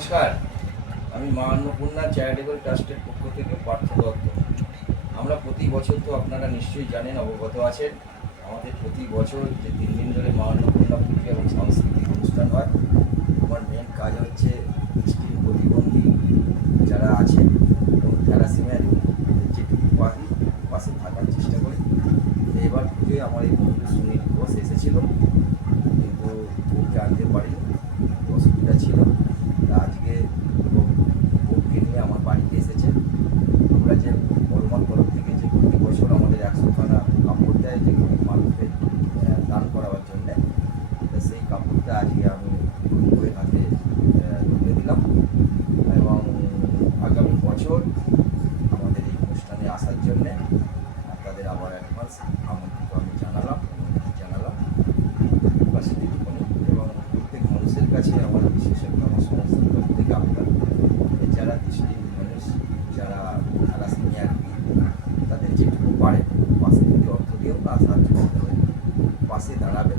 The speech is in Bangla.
নমস্কার, আমি মা অন্নপূর্ণা চ্যারিটেবল ট্রাস্টের পক্ষ থেকে পার্থ দত্ত। আমরা প্রতি বছর, তো আপনারা নিশ্চয়ই জানেন, অবগত আছেন, আমাদের প্রতি বছর যে 3 দিন ধরে মা অন্নপূর্ণা পুজো এবং সাংস্কৃতিক অনুষ্ঠান হয়। আমার মেন কাজ হচ্ছে দৃষ্টির প্রতিবন্ধী যারা আছে এবং থ্যালাসেমিয়া যেটুকু পারি পাশে থাকার চেষ্টা করি। এবার পুজোয় আমার এই বন্ধু সুনীল ঘোষ এসেছিল, কিন্তু ওকে আনতে পারিনি, অসুবিধা ছিল। আজকে ওকে নিয়ে আমার বাড়িতে এসেছে। আমরা যে বড়মার তরফ থেকে যে প্রতি বছর আমাদের 100খানা কাপড় দেয় যে গরিব মানুষদের দান করাবার জন্যে, সেই কাপড়টা আজকে আমি ওই হাতে তুলে দিলাম এবং আগামী বছর আমাদের এই অনুষ্ঠানে আসার জন্যে তাদের আবার অ্যাডভান্স আমন্ত্রিত আমি জানালাম এবং প্রত্যেক মানুষের কাছে আমার বিশেষজ্ঞ আমার সংস্থার তরফ থেকে আপনার যারা দৃষ্টিহীন মানুষ, যারা থ্যালাসেমিয়া তাদের যেটুকু পারে পাশে যদি অর্থ দিয়েও তা সাহায্য করতে হবে, পাশে দাঁড়াবে।